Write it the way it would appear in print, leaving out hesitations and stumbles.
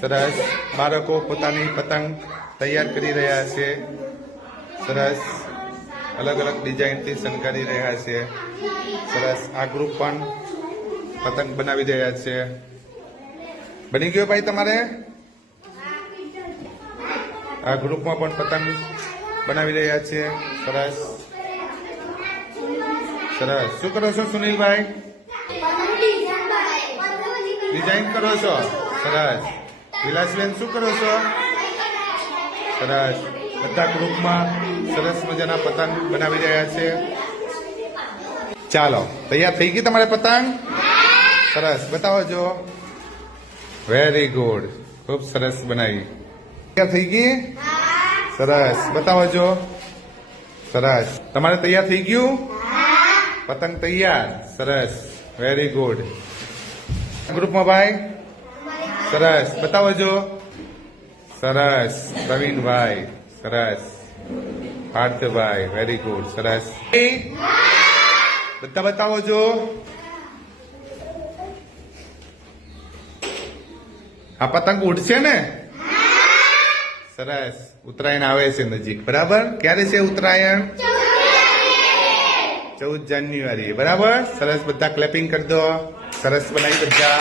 સરસ. બાળકો પોતાની પતંગ તૈયાર કરી રહ્યા છે. સરસ. અલગ અલગ ડિઝાઇનથી શણગારી રહ્યા છે. સરસ. આ ગ્રુપ પણ પતંગ બનાવી રહ્યા છે. બની ગયો ભાઈ તમારે? આ ગ્રુપમાં પણ પતંગ બનાવી રહ્યા છે. સરસ સરસ. શું કરો છો સુનિલભાઈ? ડિઝાઇન કરો છો? સરસ. વિલાસબેન શું કરો છો? સરસ. બધા ગ્રુપમાં સરસ મજાના પતંગ બનાવી રહ્યા છે. ચાલો, તૈયાર થઈ ગઈ તમારે પતંગ? સરસ. બતાવો જો. Very good. ખૂબ સરસ બનાવી. તૈયાર થઈ ગઈ? સરસ. બતાવો જો. સરસ. તમારે તૈયાર થઈ ગયું? પતંગ તૈયાર. સરસ. Very good. ગ્રુપમાં ભાઈ? સરસ. બતાવો જો. સરસ. પ્રવીણભાઈ. સરસ. પાર્થભાઈ. Very good. સરસ. બધા બતાવો જો. આ પતંગ ઉડશે ને? સરસ. ઉત્તરાયણ આવે છે નજીક, બરાબર? ક્યારે છે ઉત્તરાયણ? 14 જાન્યુઆરી. બરાબર? સરસ. બધા ક્લેપિંગ કરી દો. સરસ બનાવી બધા.